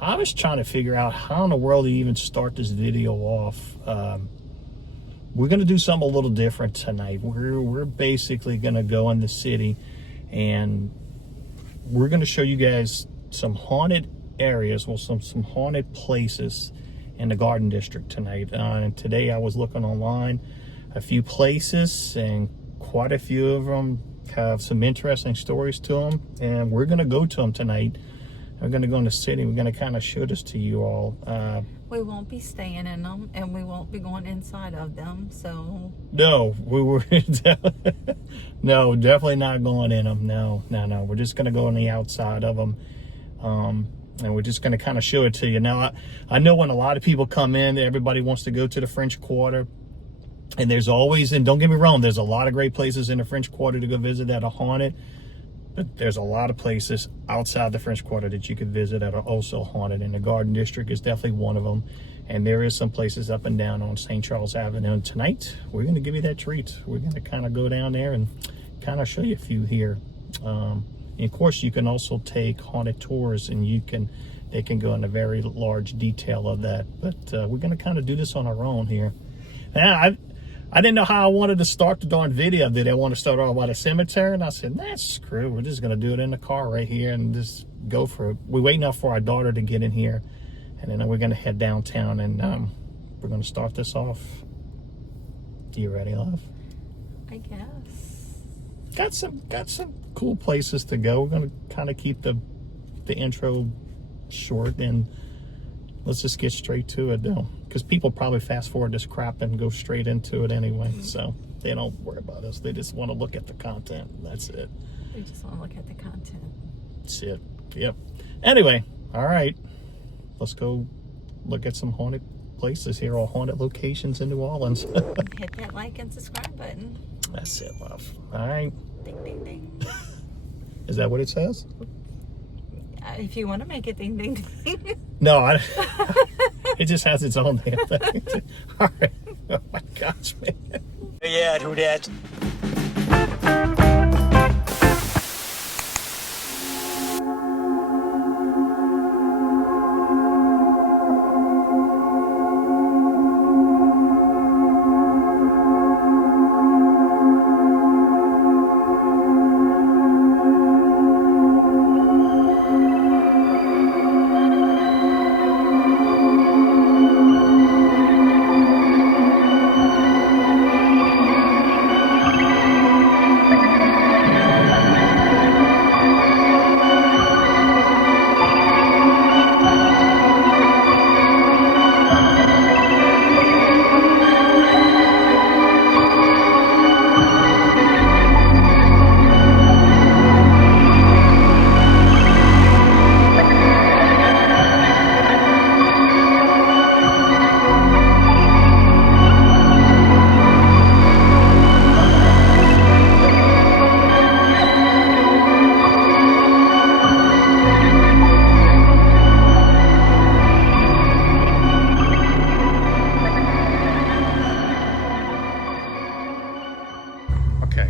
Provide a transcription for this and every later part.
I was trying to figure out how in the world to even start this video off. We're going to do something a little different tonight. We're basically going to go in the city and we're going to show you guys some haunted areas, well, some haunted places in the Garden District tonight. And today I was looking online, a few places, and quite a few of them have some interesting stories to them. And we're going to go to them tonight. We're going to go in the city. We're going to kind of show this to you all. We won't be staying in them, and we won't be going inside of them. So no, no, definitely not going in them. No. We're just going to go on the outside of them, and we're just going to kind of show it to you. Now, I know when a lot of people come in, everybody wants to go to the French Quarter, and there's always, and don't get me wrong, there's a lot of great places in the French Quarter to go visit that are haunted. But there's a lot of places outside the French Quarter that you could visit that are also haunted, and the Garden District is definitely one of them. And there is some places up and down on St. Charles Avenue. And tonight, we're going to give you that treat. We're going to kind of go down there and kind of show you a few here. And of course, you can also take haunted tours, and they can go into very large detail of that. But we're going to kind of do this on our own here. Now, I didn't know how I wanted to start the darn video. Did I want to start off by the cemetery? And I said, nah, screw it. We're just going to do it in the car right here and just go for it. We're waiting out for our daughter to get in here. And then we're going to head downtown, and we're going to start this off. You ready, love? I guess. Got some cool places to go. We're going to kind of keep the intro short, and let's just get straight to it, though. Because people probably fast forward this crap and go straight into it anyway. So they don't worry about us. They just want to look at the content. That's it. We just want to look at the content. That's it. Yep. Anyway, all right. Let's go look at some haunted places here, or haunted locations in New Orleans. Hit that like and subscribe button. That's it, love. All right. Ding, ding, ding. Is that what it says? If you want to make it ding, ding, ding. No, it just has its own damn thing. All right. Oh my gosh, man. Yeah, who that?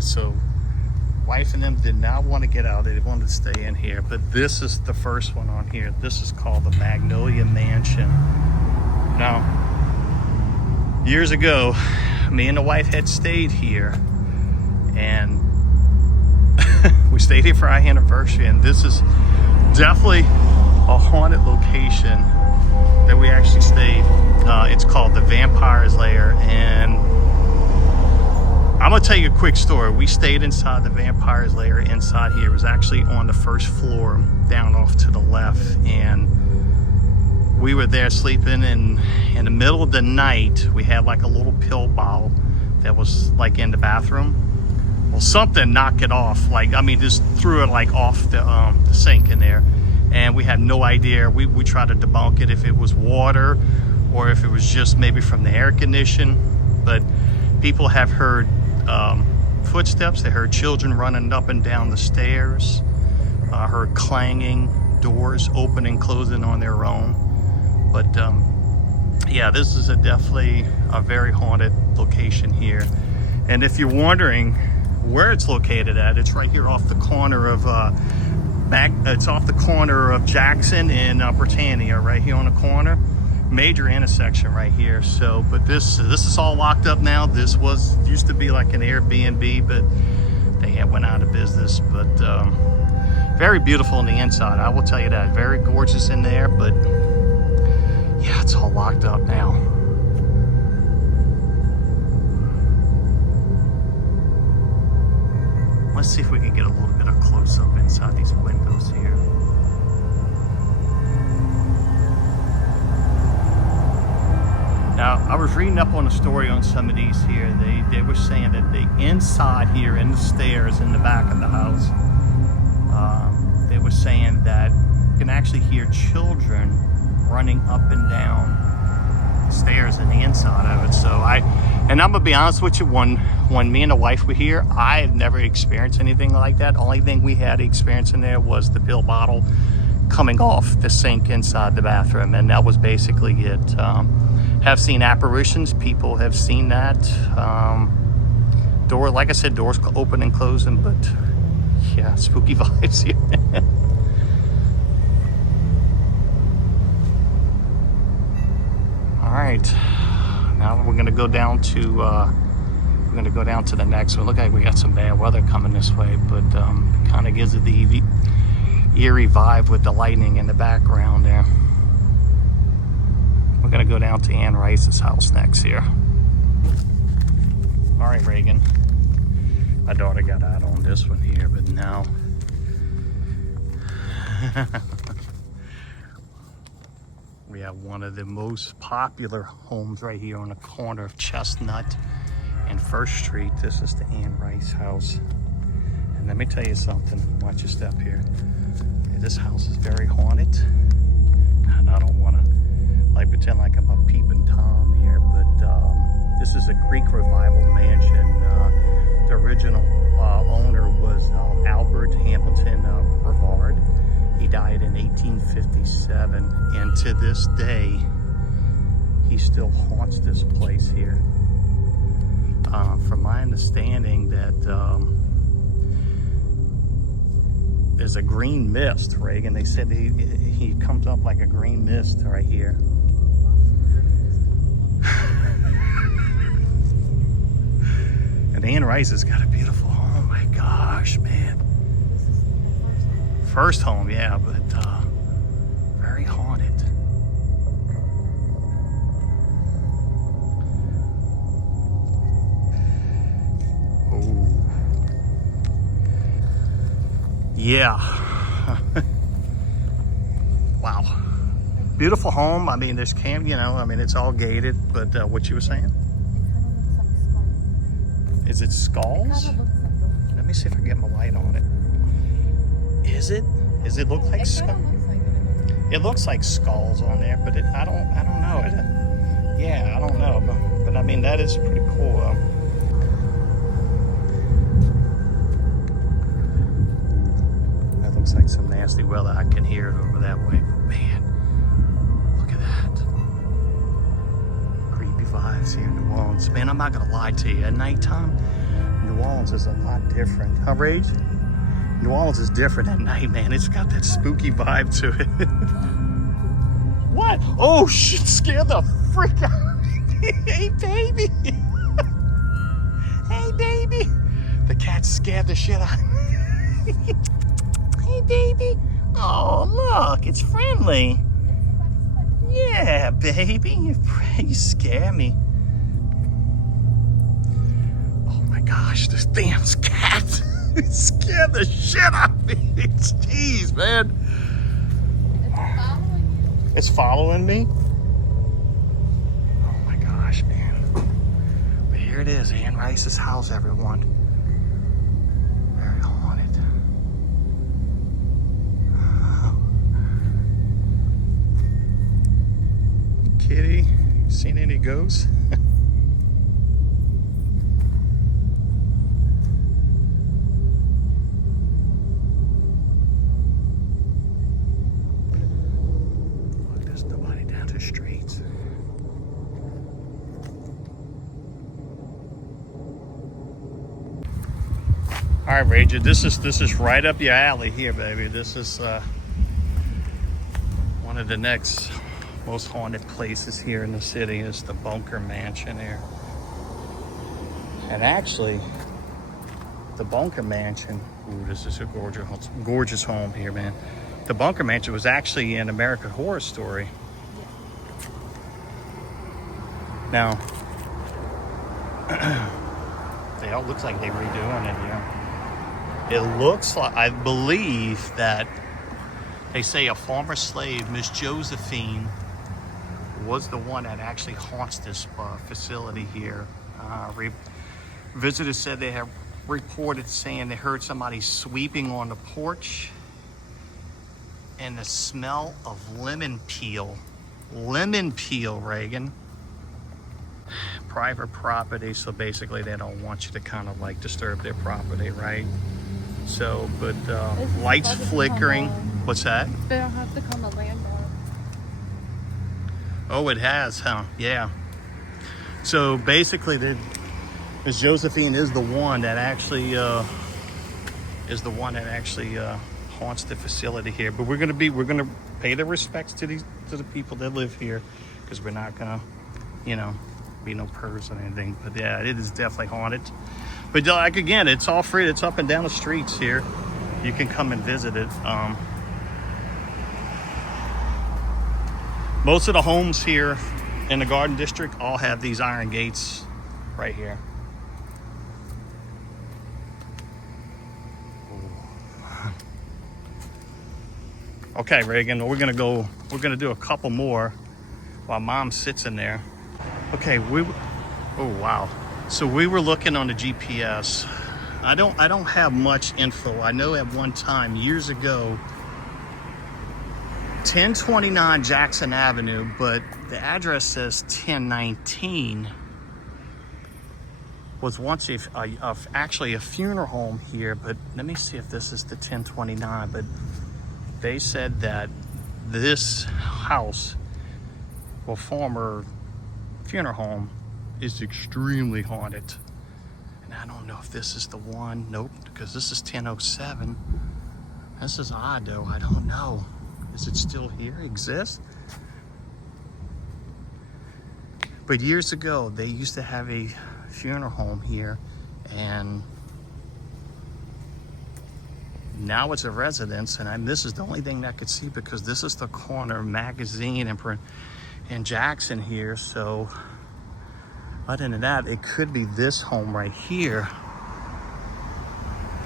So wife and them did not want to get out. They wanted to stay in here, but this is the first one on here. This is called the Magnolia Mansion. Now, years ago, me and the wife had stayed here, and we stayed here for our anniversary, and this is definitely a haunted location that we actually stayed. It's called the Vampire's Lair, and I'm gonna tell you a quick story. We stayed inside the Vampire's Lair inside here. It was actually on the first floor down off to the left, and we were there sleeping, and in the middle of the night we had like a little pill bottle that was like in the bathroom. Well, something knocked it off, like, I mean, just threw it like off the sink in there, and we had no idea. We tried to debunk it if it was water or if it was just maybe from the air condition, but people have heard footsteps. They heard children running up and down the stairs, heard clanging, doors opening and closing on their own. But yeah, this is definitely a very haunted location here. And if you're wondering where it's located at, it's right here off the corner of It's off the corner of Jackson and Britannia, right here on the corner. Major intersection right here. So, but this is all locked up now. This used to be like an Airbnb, but they went out of business. But very beautiful on the inside, I will tell you that. Very gorgeous in there, but yeah, it's all locked up now. Let's see if we can get a little bit of close up inside these windows here. Now, I was reading up on a story on some of these here. They were saying that the inside here in the stairs in the back of the house, they were saying that you can actually hear children running up and down the stairs in the inside of it. So and I'm gonna be honest with you, when me and the wife were here, I had never experienced anything like that. The only thing we had experience in there was the pill bottle coming off the sink inside the bathroom, and that was basically it. Have seen apparitions. People have seen that. Like I said, doors open and closing, but yeah, spooky vibes here. All right, now we're gonna go down to the next one. Look like we got some bad weather coming this way, but kind of gives it the eerie vibe with the lightning in the background there. We're gonna go down to Ann Rice's house next here. All right, Reagan. My daughter got out on this one here, but now we have one of the most popular homes right here on the corner of Chestnut and First Street. This is the Ann Rice house. And let me tell you something. Watch your step here. This house is very haunted. And I don't want to pretend like I'm a peeping Tom here, but this is a Greek revival mansion. The original owner was Albert Hamilton Brevard. He died in 1857, and to this day, he still haunts this place here. From my understanding, that there's a green mist, Reagan. They said he comes up like a green mist right here. And Ann Rice has got a beautiful home. My gosh, man. First home, yeah, but very haunted. Oh. Yeah. Wow. Beautiful home. I mean, there's it's all gated, but what you were saying? Is it skulls? Let me see if I can get my light on it. Is it? Does it look like skulls? It looks like skulls on there, but I don't know. Yeah, I don't know. But I mean, that is pretty cool. That looks like some nasty weather. I can hear it over that way. But man, look at that. Creepy vibes here in New Orleans. Man, I'm not gonna lie to you. At nighttime, New Orleans is a lot different. Huh, Rage? New Orleans is different at night, man. It's got that spooky vibe to it. What? Oh shit! Scared the frick out. Hey, baby. Hey, baby. The cat scared the shit out of me. Hey, baby. Oh, look, it's friendly. Yeah, baby. You scare me. Oh my gosh, this damn cat. It scared the shit out of me. Jeez, man. It's following me? Oh my gosh, man. But here it is, Ann Rice's house, everyone. Very haunted. Kitty, seen any ghosts? Streets. All right, Ranger, this is right up your alley here, baby. This is one of the next most haunted places here in the city is the Bunker Mansion here. And actually, the Bunker Mansion, ooh, this is a gorgeous home here, man. The Bunker Mansion was actually in American Horror Story. Now, it all looks like they're redoing it here. It looks like, I believe that they say a former slave, Miss Josephine, was the one that actually haunts this facility here. Visitors said they have reported saying they heard somebody sweeping on the porch and the smell of lemon peel. Lemon peel, Reagan. Private property, so basically they don't want you to kind of like disturb their property, right? So, but lights flickering. What's that? They don't have to become a landmark. Oh, it has, huh? Yeah. So basically, Miss Josephine is the one that actually haunts the facility here. But we're gonna pay the respects to the people that live here, because we're not gonna, be no pervs or anything. But yeah, it is definitely haunted. But like again, it's all free. It's up and down the streets here. You can come and visit it. Most of the homes here in the Garden District all have these iron gates right here. Okay, Reagan, we're gonna do a couple more while Mom sits in there. Okay, oh wow. So we were looking on the GPS. I don't have much info. I know at one time, years ago, 1029 Jackson Avenue, but the address says 1019, was once actually a funeral home here. But let me see if this is the 1029. But they said that this house, well, former funeral home, is extremely haunted. And I don't know if this is the one. Nope, because this is 1007. This is odd though. I don't know. Is it still here? Exists? But years ago, they used to have a funeral home here, and now it's a residence. And this is the only thing that I could see, because this is the corner magazine and Jackson here. So other than that, it could be this home right here.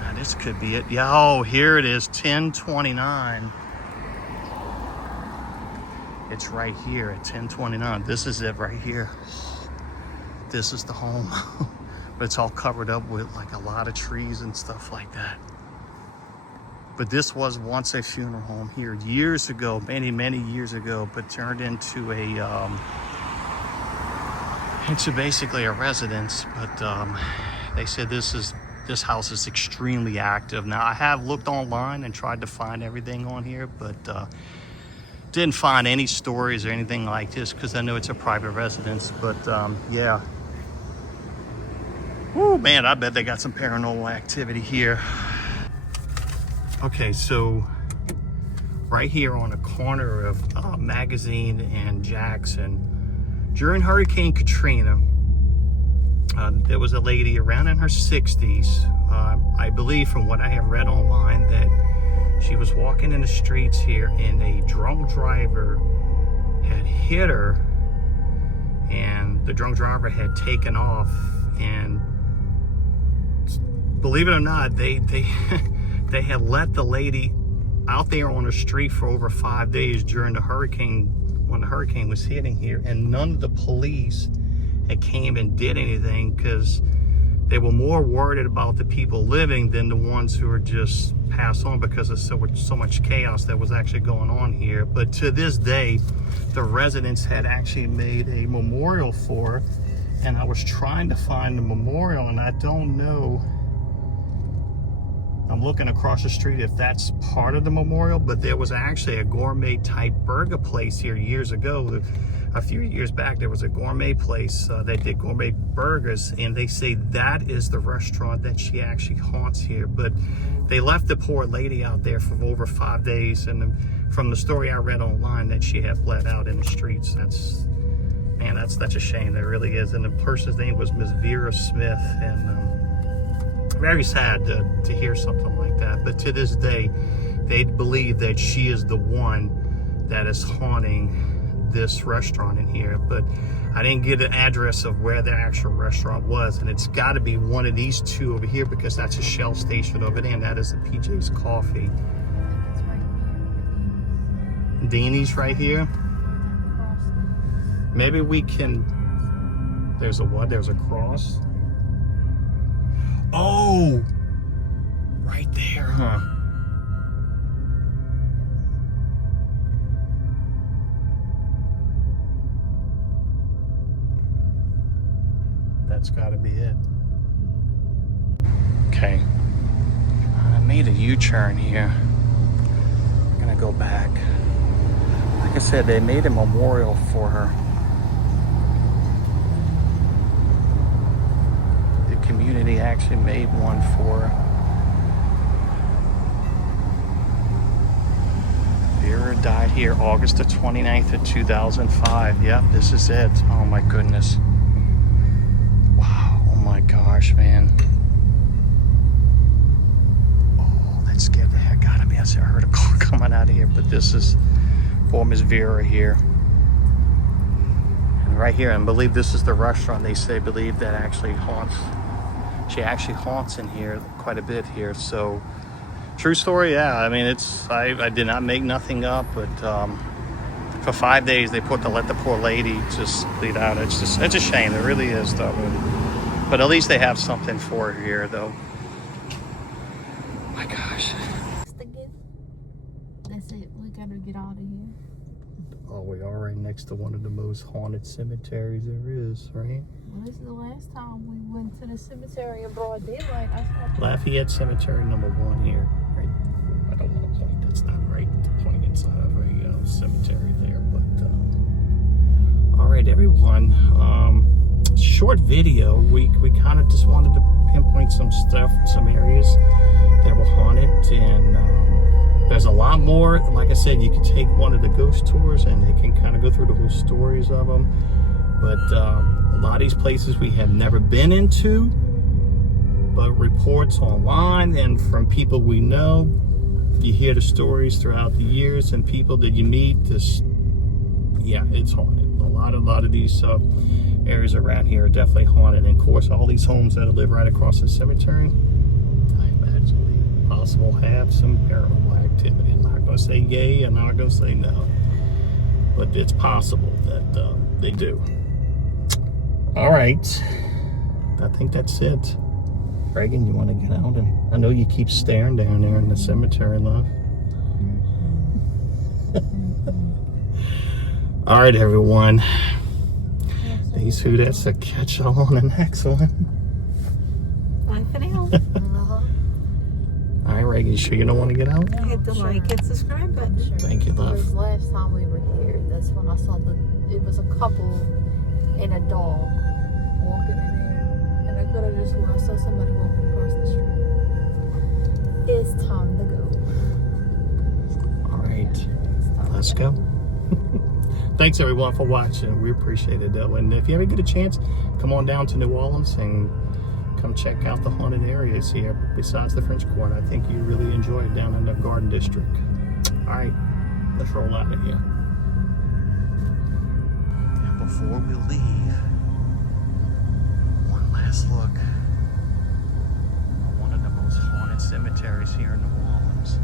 Now, this could be it. Yeah, oh, here it is, 1029. It's right here at 1029. This is it right here. This is the home. But it's all covered up with like a lot of trees and stuff like that. But this was once a funeral home here years ago, many years ago, but turned into basically a residence. But they said this house is extremely active. Now, I have looked online and tried to find everything on here, but didn't find any stories or anything like this, because I know it's a private residence. But yeah. Woo, man, I bet they got some paranormal activity here. Okay, so right here on the corner of Magazine and Jackson, during Hurricane Katrina, there was a lady around in her 60s, I believe from what I have read online, that she was walking in the streets here and a drunk driver had hit her, and the drunk driver had taken off. And believe it or not, they had let the lady out there on the street for over 5 days during the hurricane, when the hurricane was hitting here, and none of the police had came and did anything, because they were more worried about the people living than the ones who were just passed on, because of so much chaos that was actually going on here. But to this day, the residents had actually made a memorial for her, and I was trying to find the memorial, and I don't know. I'm looking across the street if that's part of the memorial, but there was actually a gourmet type burger place here years ago. A few years back, there was a gourmet place that did gourmet burgers, and they say that is the restaurant that she actually haunts here. But they left the poor lady out there for over 5 days, and from the story I read online, that she had bled out in the streets. That's such a shame. That really is. And the person's name was Miss Vera Smith, and very sad to hear something like that. But to this day, they believe that she is the one that is haunting this restaurant in here. But I didn't get an address of where the actual restaurant was, and it's got to be one of these two over here, because that's a Shell station over there, and that is the PJ's Coffee. It's right here. Deanie's right here. Maybe we can. There's a what? There's a cross. Oh, right there, huh? That's got to be it. Okay. I made a U-turn here. I'm gonna go back. Like I said, they made a memorial for her. The community actually made one for her. Vera died here August the 29th of 2005. Yep, this is it. Oh my goodness. Wow, oh my gosh, man. Oh, that scared the heck out of me. I heard a car coming out of here, but this is poor Miss Vera here. And right here, and believe this is the restaurant they say, believe that actually haunts. She actually haunts in here quite a bit here. So, true story, yeah. I mean, I did not make nothing up, but for 5 days they let the poor lady just bleed out. It's a shame. It really is, though. But at least they have something for her here, though. Oh my gosh. That's it. We gotta get out of here. Oh, we are right next to one of the most haunted cemeteries there is, right? Well, this is the last time we went to the cemetery in broad daylight. I saw Lafayette Cemetery #1 here. Right. I don't want to point. That's not right to point inside of a cemetery there. But all right, everyone. Short video. We kind of just wanted to pinpoint some stuff, some areas that were haunted, and there's a lot more. Like I said, you can take one of the ghost tours, and they can kind of go through the whole stories of them. But a lot of these places we have never been into, but reports online and from people we know, you hear the stories throughout the years, and people that you meet. Yeah, it's haunted. A lot of these areas around here are definitely haunted. And of course, all these homes that live right across the cemetery, I imagine they possible have some paranormal activity. I'm not going to say yay, I'm not going to say no, but it's possible that they do. All right, I think that's it. Reagan, you want to get out? And I know you keep staring down there in the cemetery, love. All right, everyone. These who that's a catch all on the next one. bye for now. All right, Reagan, you sure you don't want to get out? Hit the like and subscribe button. Sure. Thank you, love. Because last time we were here, that's when I saw it was a couple and a dog walking in there. And I could have just I saw somebody walking across the street. It's time to go. All right, let's go. Thanks, everyone, for watching. We appreciate it, though. And if you ever get a chance, come on down to New Orleans and come check out the haunted areas here besides the French Quarter. I think you really enjoy it down in the Garden District. All right, let's roll out of here. And before we leave, one last look at one of the most haunted cemeteries here in New Orleans.